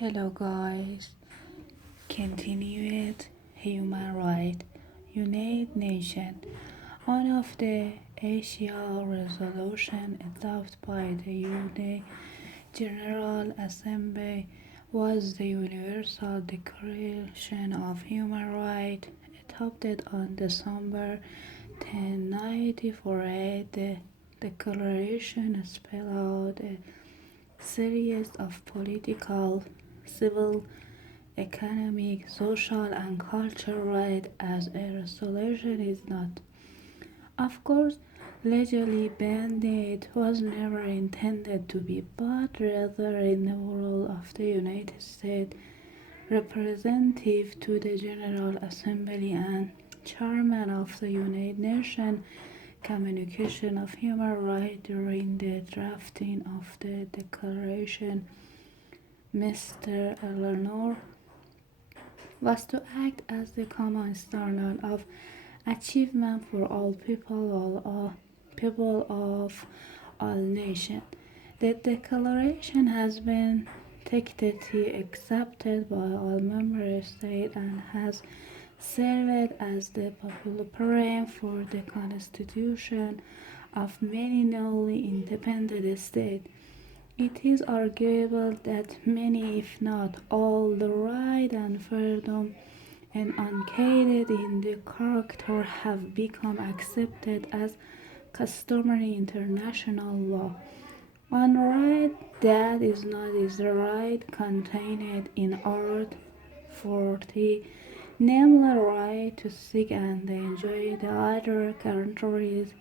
Hello guys, continued human rights United Nations. One of the essential resolutions adopted by the UN General Assembly was the Universal Declaration of Human Rights adopted on December 10, 1948. The declaration spelled out a series of political, civil, economic, social, and cultural rights as a resolution is not, of course, legally binding. It was never intended to be, but rather in the role of the United States representative to the General Assembly and chairman of the United Nations Communication of Human Rights during the drafting of the declaration. Mr. Eleanor was to act as the common standard of achievement for all people of all nations. The declaration has been tacitly accepted by all member states and has served as the blueprint for the constitution of many newly independent states. It is arguable that many, if not all, the right and freedom enunciated in the charter have become accepted as customary international law. One right that is not is the right contained in Art 40, namely the right to seek and enjoy the other countries'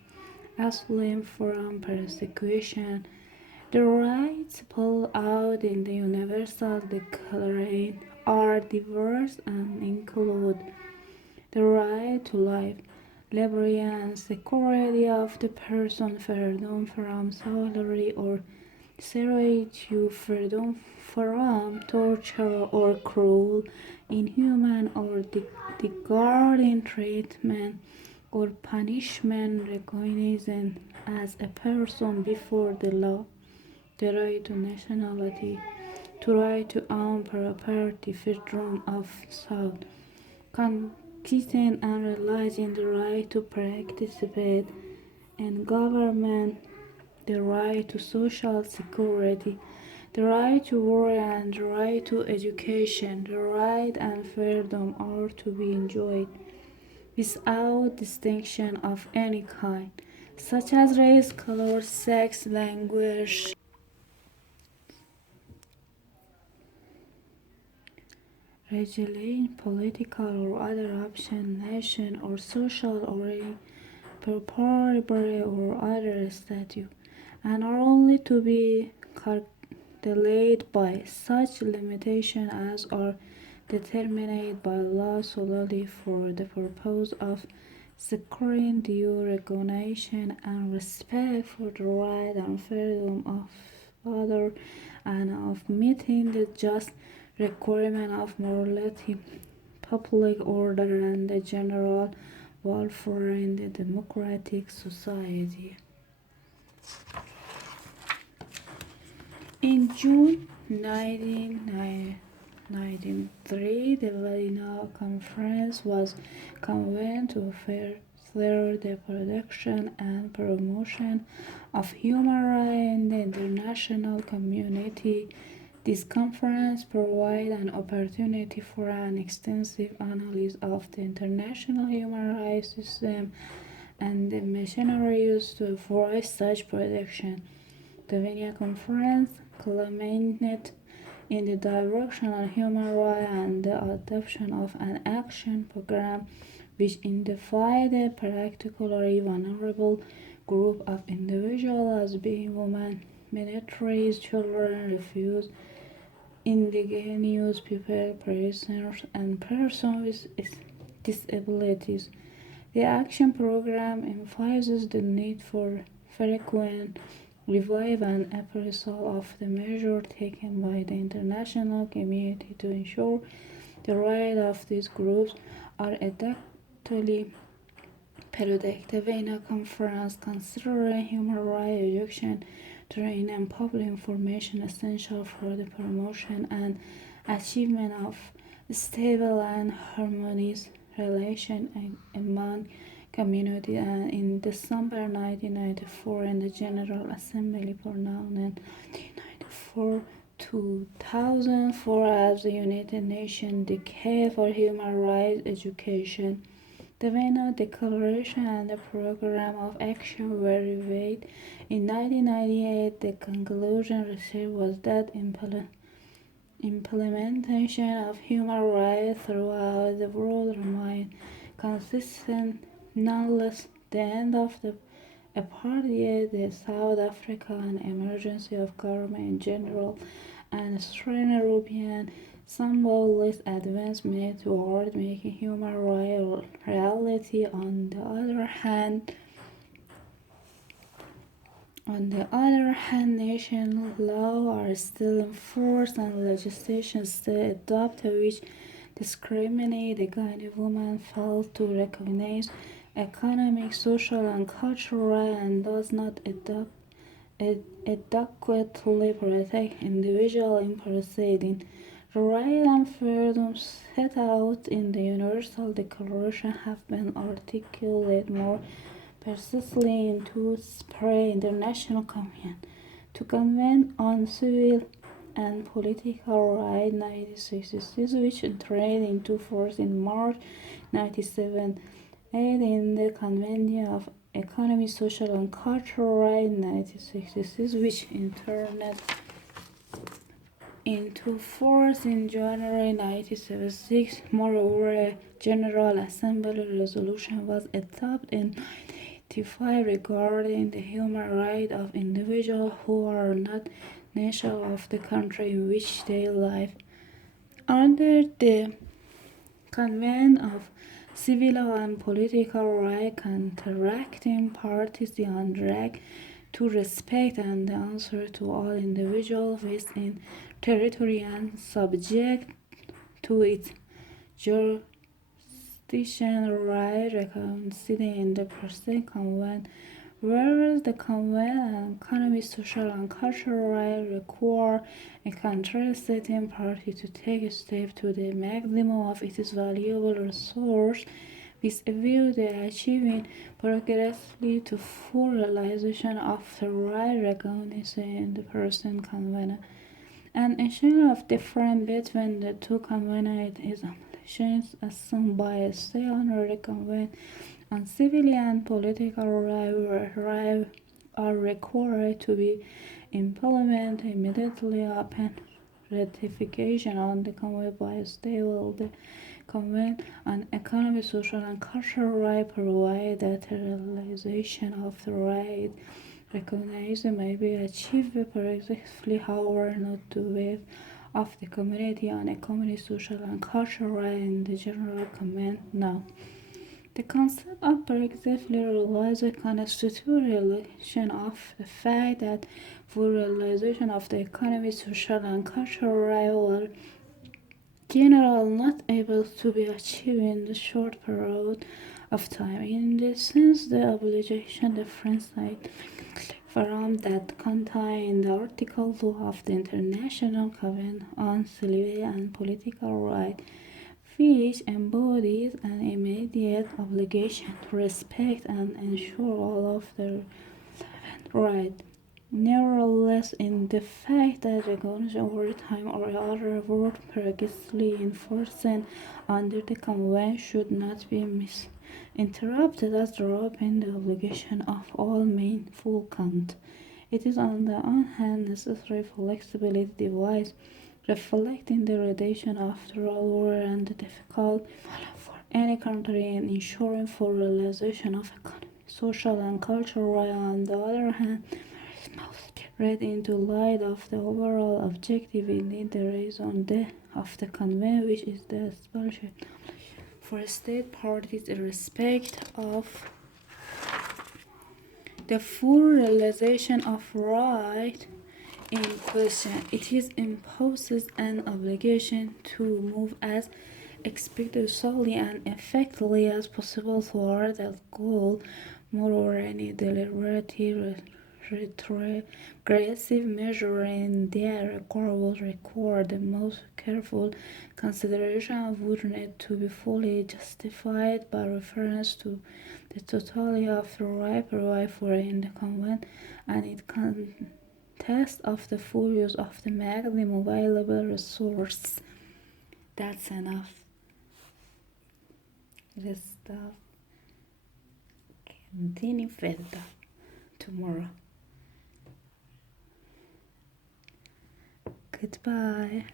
asylum from persecution. The rights pulled out in the Universal Declaration are diverse and include the right to life, liberty and security of the person, freedom from slavery or servitude, freedom from torture or cruel, inhuman or degrading treatment or punishment, recognized as a person before the law, the right to nationality, to right to own property, freedom of thought, conscience and religion, the right to participate in government, the right to social security, the right to work and the right to education. The right and freedom are to be enjoyed without distinction of any kind, such as race, color, sex, language, religion, political or other option, nation or social origin, proprietary or other statute, and are only to be calculated by such limitation as are determined by law solely for the purpose of securing due recognition and respect for the right and freedom of others and of meeting the just requirement of morality, public order, and the general welfare in the democratic society. In June 1993, the Vienna Conference was convened to further the protection and promotion of human rights in the international community. This conference provided an opportunity for an extensive analysis of the international human rights system and the machinery used to enforce such protection. The Vienna Conference culminated in the direction of human rights and the adoption of an action program which identified a particularly vulnerable group of individuals as being women, minorities, children, refugees, indigenous people, prisoners, and persons with disabilities. The action program emphasizes the need for frequent review and appraisal of the measures taken by the international community to ensure the rights of these groups are adequately protected. The Vienna Conference considered human rights education train, and public information essential for the promotion and achievement of stable and harmonious relation among community. And in December 1994 in the General Assembly pronounced 1994 2004 as the United Nations Decade for Human Rights Education. The Vienna Declaration and the Program of Action were reviewed. In 1998, the conclusion received was that implementation of human rights throughout the world remained consistent. Nonetheless, the end of the apartheid, the South African emergency of government in general, and strong European symbolist advance made toward making human rights reality. On the other hand, national laws are still enforced and legislation still adopted which discriminate against women, fails to recognize economic, social, and cultural rights, and does not adequately protect individuals in proceedings. The rights and freedoms set out in the Universal Declaration have been articulated more precisely in two separate international conventions: to Convention on Civil and Political Rights 1966, which entered into force in March 1997, and in the Convention of Economic, Social, and Cultural Rights 1966, which entered into force in January 1976. Moreover, a General Assembly resolution was adopted in 1985 regarding the human rights of individuals who are not nationals of the country in which they live. Under the Convention of Civil and Political Rights, contracting parties are directed to respect and answer to all individuals within territory and subject to its jurisdiction right recognized in the present convention, whereas the convention on economic, social, and cultural rights require a contracting party to take steps to the maximum of its valuable resource with a view to achieving progressively to full realization of the right recognized in the present convention. An issue of difference between the two conventions is obligations assumed by a state under the Convention on Civil and Political Rights are required to be implemented immediately upon ratification on the Convention by a state, while the Convention on Economic, Social, and Cultural Rights provide that the realization of the right recognized may be achieved progressively, however, not to waive of the Community on Economic, Social, and Cultural Rights in the General Convention. Now, the concept of progressively realized constitutes realization of the fact that full realization of the economic, social, and cultural rights were generally not able to be achieved in the short period of time. In this sense, the obligation difference from that contained in the Article 2 of the International Covenant on Civil and Political Rights, which embodies an immediate obligation to respect and ensure all of the rights. Nevertheless, in the fact that recognition over time or other word previously enforced under the Convention should not be misinterpreted as dropping the obligation of all meaningful content. It is on the one hand necessary flexibility device reflecting the relation after all war and the difficult for any country in ensuring full realization of economic, social, and cultural rights. On the other hand, must be read into light of the overall objective in the reason of the convention, which is the establishment for state parties in respect of the full realization of right in question. It is imposes an obligation to move as expeditiously and effectively as possible toward that goal. Moreover, any deliberative retrogressive measure in their record will require the most careful consideration and would need to be fully justified by reference to the totality of the right for in the convent and it contests of the full use of the maximum available resource. That's enough. This stuff continue further tomorrow. Goodbye.